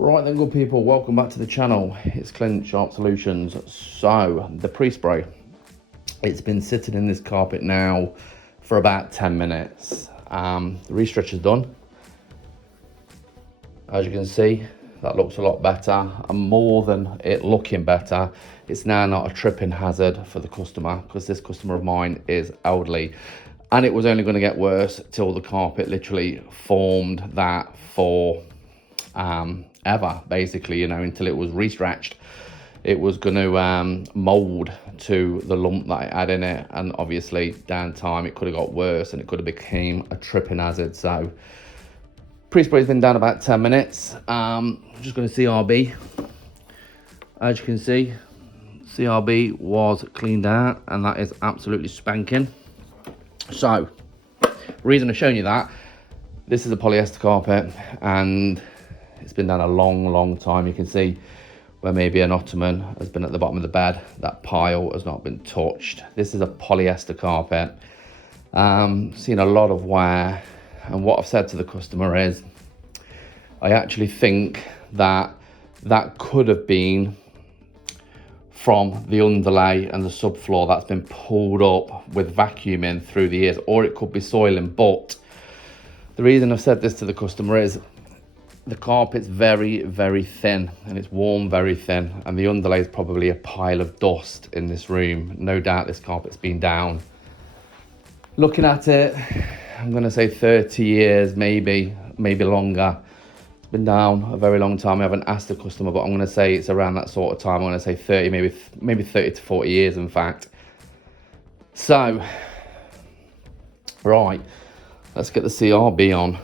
Right then, good people, welcome back to the channel. It's Clint Sharp Solutions. So the pre-spray, it's been sitting in this carpet now for about 10 minutes. The restretch is done. As you can see, that looks a lot better, and more than it looking better, it's now not a tripping hazard for the customer, because this customer of mine is elderly, and it was only going to get worse till the carpet literally formed that for ever, basically, until it was restretched. It was going to mold to the lump that I had in it, and obviously down time it could have got worse and it could have became a tripping hazard. So pre-spray's been done about 10 minutes. Just going to CRB. As you can see, CRB was cleaned out, and that is absolutely spanking. So reason I'm showing you that, this is a polyester carpet, and it's been done a long time. You can see where maybe an ottoman has been at the bottom of the bed. That pile has not been touched. This is a polyester carpet. Seen a lot of wear, and what I've said to the customer is, I actually think that could have been from the underlay and the subfloor that's been pulled up with vacuuming through the years, or it could be soiling. But the reason I've said this to the customer is the carpet's very thin, and it's worn very thin, and the underlay is probably a pile of dust in this room. No doubt this carpet's been down, looking at it, I'm going to say 30 years, maybe longer. It's been down a very long time. I haven't asked the customer, but I'm going to say it's around that sort of time. I'm going to say 30, maybe 30 to 40 years, in fact. So, right, let's get the CRB on.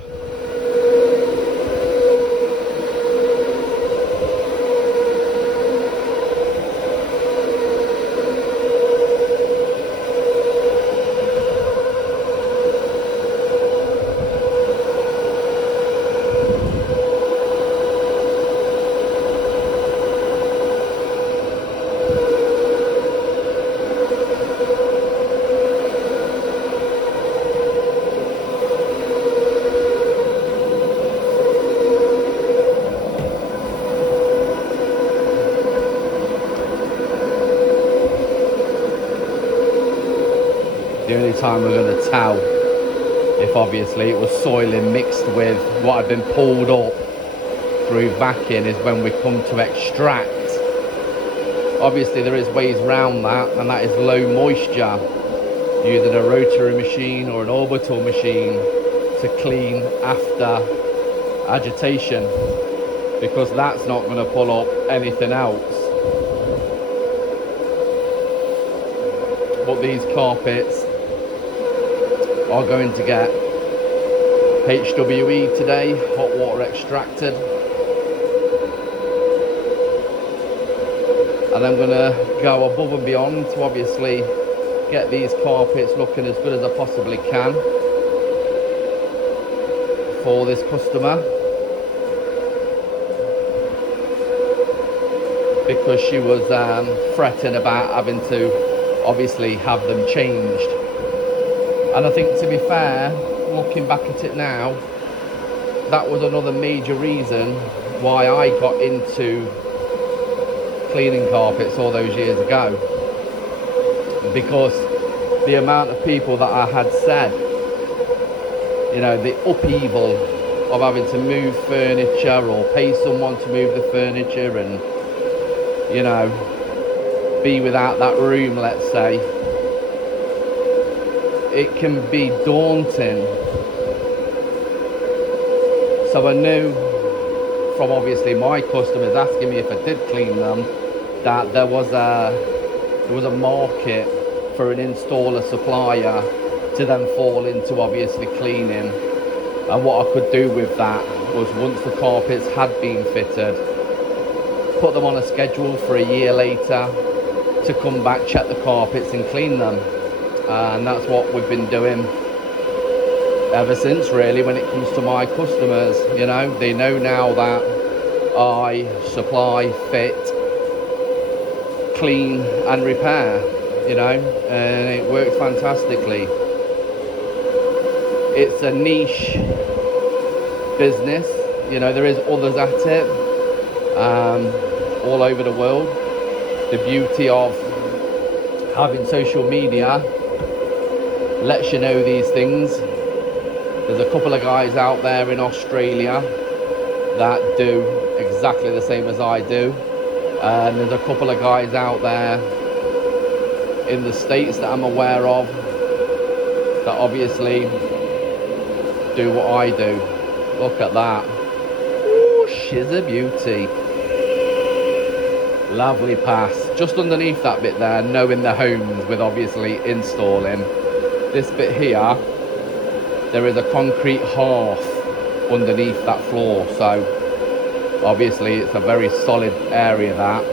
The only time we're going to tell if obviously it was soiling mixed with what had been pulled up through vacuuming is when we come to extract. Obviously there is ways around that, and that is low moisture, using a rotary machine or an orbital machine to clean after agitation, because that's not going to pull up anything else. But these carpets are going to get HWE today, hot water extracted, and I'm going to go above and beyond to obviously get these carpets looking as good as I possibly can for this customer, because she was fretting about having to obviously have them changed. And I think, to be fair, looking back at it now, that was another major reason why I got into cleaning carpets all those years ago, because the amount of people that I had said, the upheaval of having to move furniture or pay someone to move the furniture and, be without that room, let's say, it can be daunting. So I knew from obviously my customers asking me if I did clean them, that there was a market for an installer supplier to then fall into obviously cleaning. And what I could do with that was, once the carpets had been fitted, put them on a schedule for a year later to come back, check the carpets and clean them. And that's what we've been doing ever since, really, when it comes to my customers. They know now that I supply, fit, clean and repair, and it works fantastically. It's a niche business, there is others at it, all over the world. The beauty of having social media lets you know these things. There's a couple of guys out there in Australia that do exactly the same as I do, and there's a couple of guys out there in the States that I'm aware of that obviously do what I do. Look at that. Ooh, she's a beauty. Lovely pass. Just underneath that bit there, knowing the homes with obviously installing. This bit here, there is a concrete half underneath that floor, so obviously it's a very solid area that,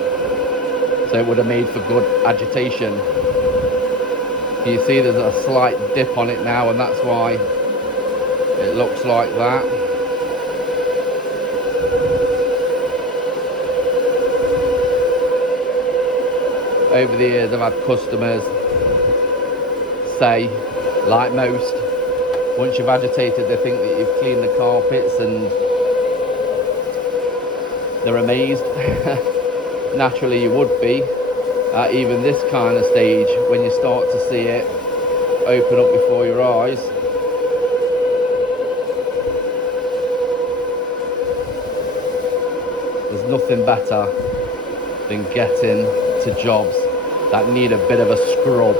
so it would have made for good agitation. You see there's a slight dip on it now, and that's why it looks like that. Over the years I've had customers say, like most, once you've agitated they think that you've cleaned the carpets, and they're amazed. Naturally you would be at even this kind of stage when you start to see it open up before your eyes. There's nothing better than getting to jobs that need a bit of a scrub,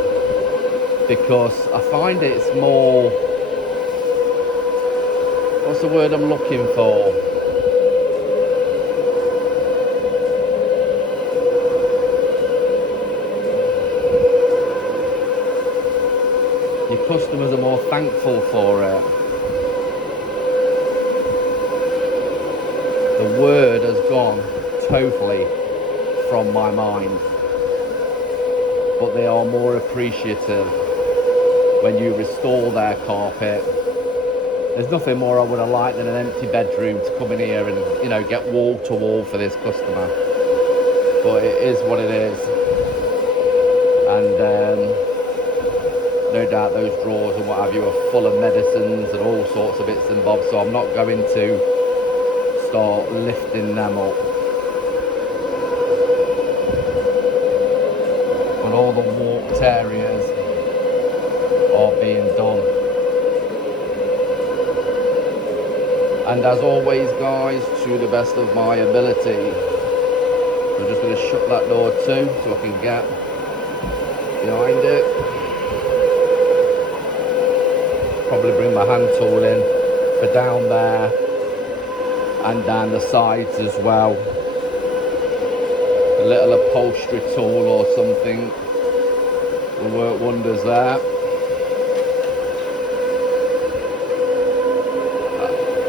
because I find it's more, what's the word I'm looking for? Your customers are more thankful for it. The word has gone totally from my mind, but they are more appreciative when you restore their carpet. There's nothing more I would have liked than an empty bedroom to come in here and, you know, get wall to wall for this customer, but it is what it is. And no doubt those drawers and what have you are full of medicines and all sorts of bits and bobs, so I'm not going to start lifting them up. But all the warped areas are being done. And as always guys, to the best of my ability, I'm just going to shut that door too so I can get behind it. Probably bring my hand tool in for down there and down the sides as well. A little upholstery tool or something will work wonders there.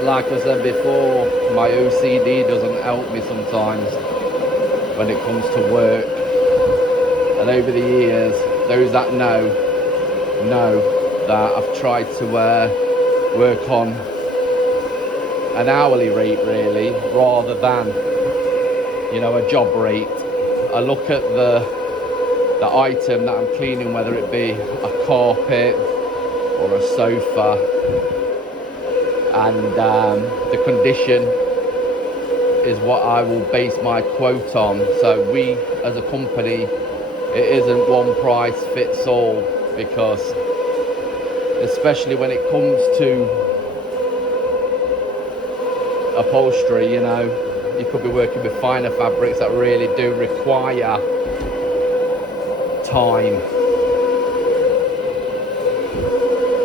Like I said before, my OCD doesn't help me sometimes when it comes to work, and over the years those that know that I've tried to work on an hourly rate really, rather than, you know, a job rate. I look at the item that I'm cleaning, whether it be a carpet or a sofa, and the condition is what I will base my quote on. So we as a company, it isn't one price fits all, because especially when it comes to upholstery, you know, you could be working with finer fabrics that really do require time,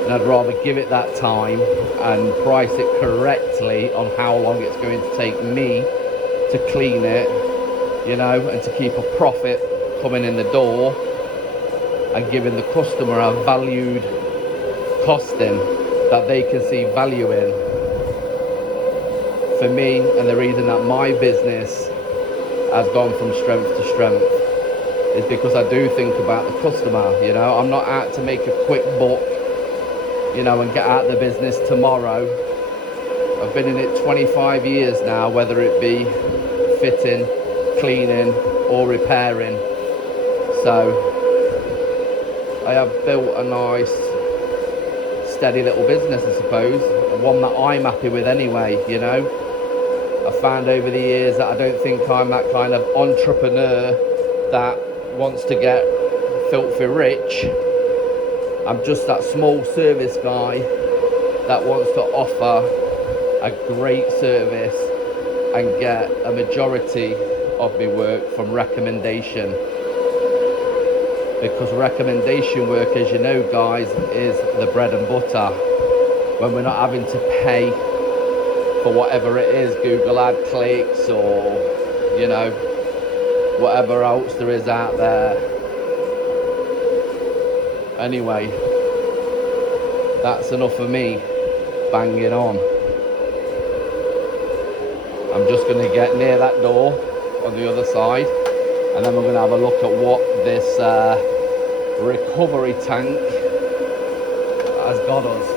and I'd rather give it that time and price it correctly on how long it's going to take me to clean it, you know, and to keep a profit coming in the door and giving the customer a valued costing that they can see value in. For me, and the reason that my business has gone from strength to strength is because I do think about the customer. You know, I'm not out to make a quick buck, you know, and get out of the business tomorrow. I've been in it 25 years now, whether it be fitting, cleaning or repairing. So I have built a nice steady little business, I suppose, one that I'm happy with anyway, you know. I found over the years that I don't think I'm that kind of entrepreneur that wants to get filthy rich. I'm just that small service guy that wants to offer a great service and get a majority of my work from recommendation, because recommendation work, as you know guys, is the bread and butter when we're not having to pay for whatever it is, Google ad clicks or whatever else there is out there. Anyway, that's enough of me banging on. I'm just going to get near that door on the other side, and then we're going to have a look at what this recovery tank has got us.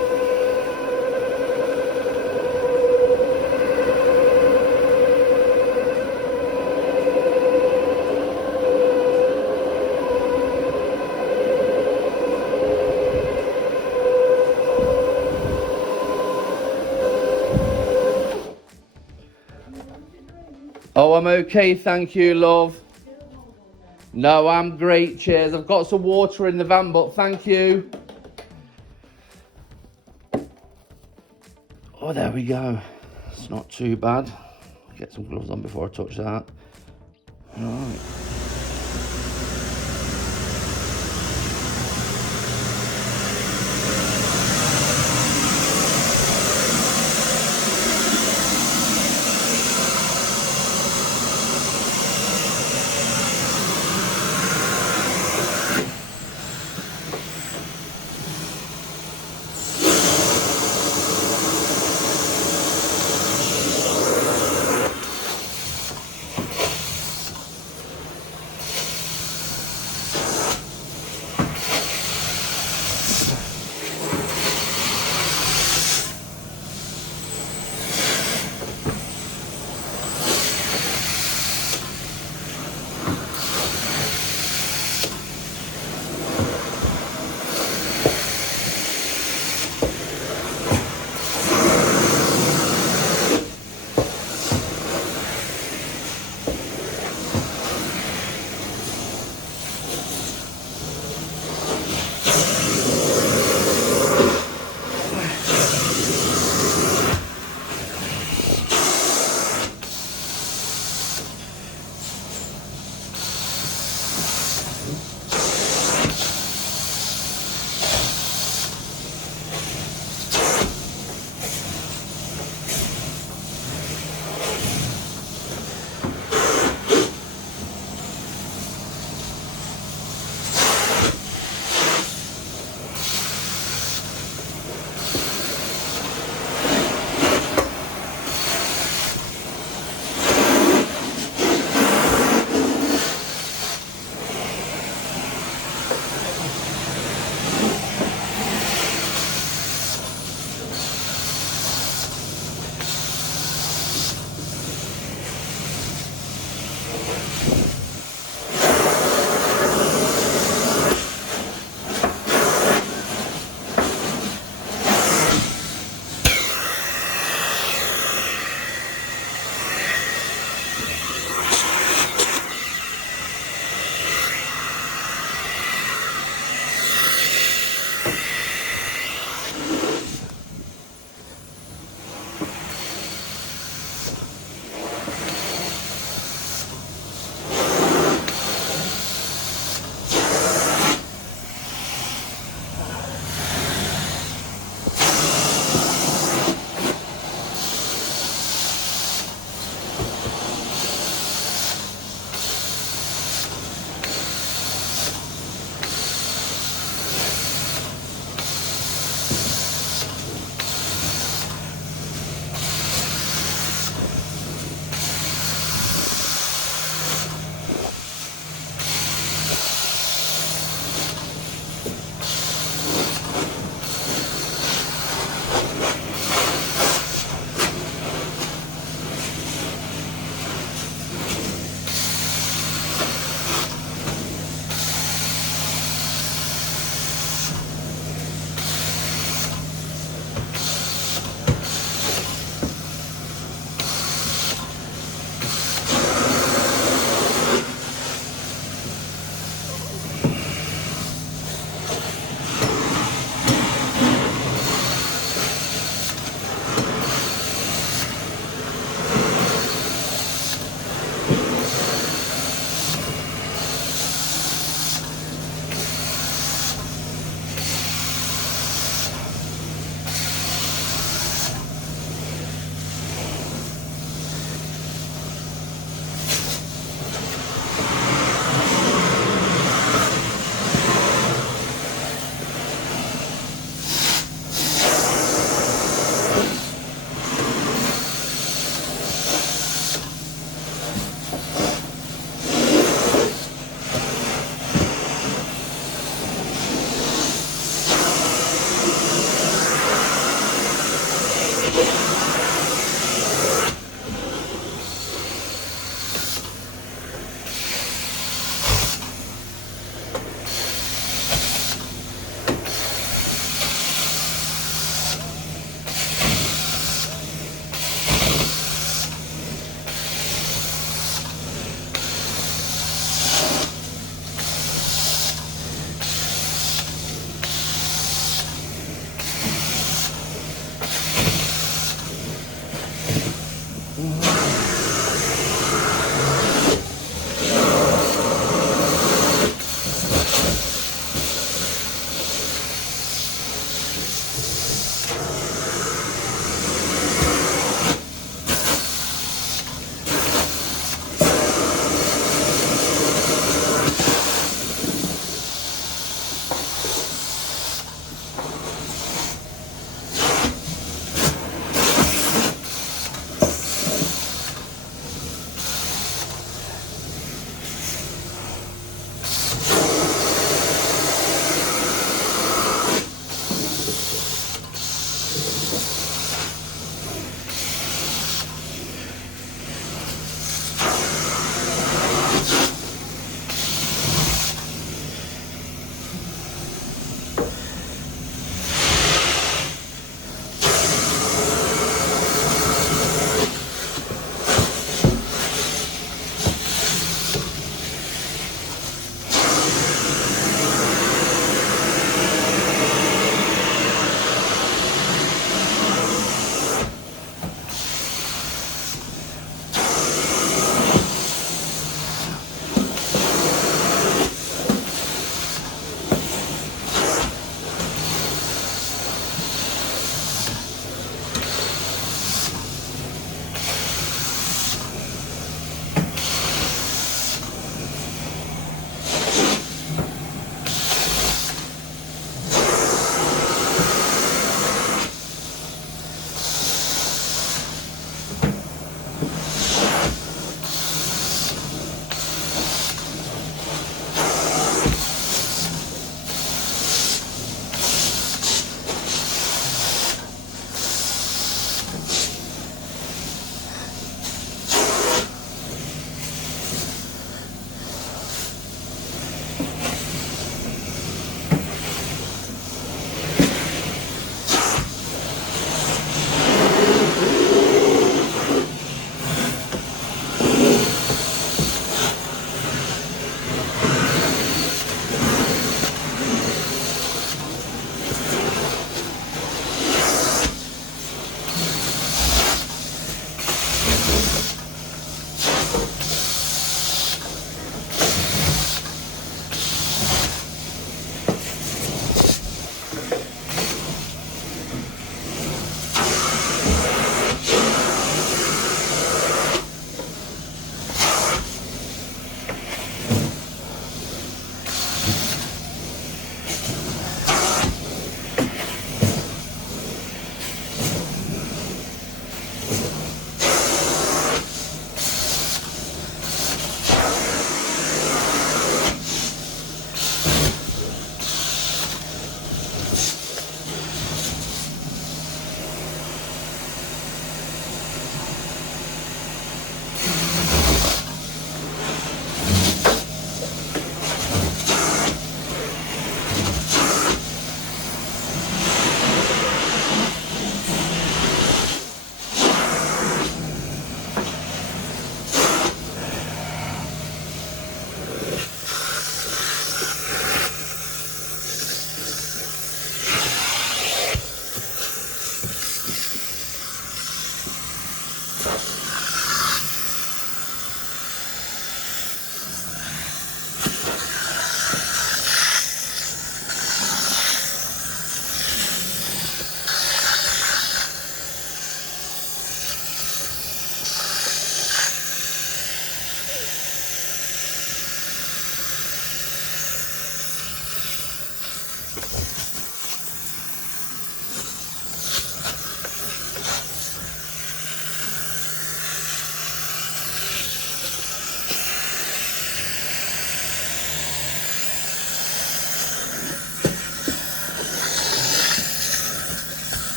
Oh, I'm okay, thank you, love. No, I'm great, cheers. I've got some water in the van, but thank you. Oh, there we go. It's not too bad. Get some gloves on before I touch that. All right.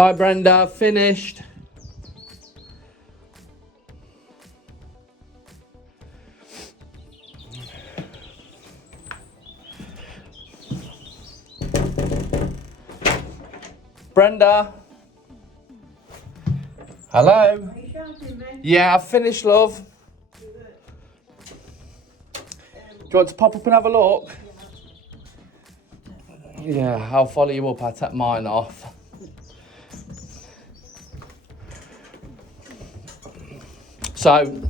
All right, Brenda, finished. Brenda. Hello. Are you shouting, man? Yeah, I've finished, love. Do you want to pop up and have a look? Yeah, I'll follow you up. I'll take mine off. So,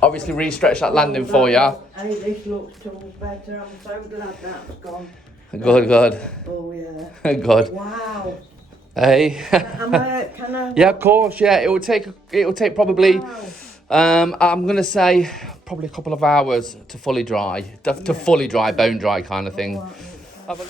obviously re-stretch that landing for you. Hey, this looks tall better. I'm so glad that's gone. Good, good. Oh, yeah. Good. Wow. Hey. Can I? Yeah, of course. Yeah, it will take probably. Wow. I'm gonna say probably a couple of hours to fully dry, to fully dry, bone dry kind of thing. Oh, wow.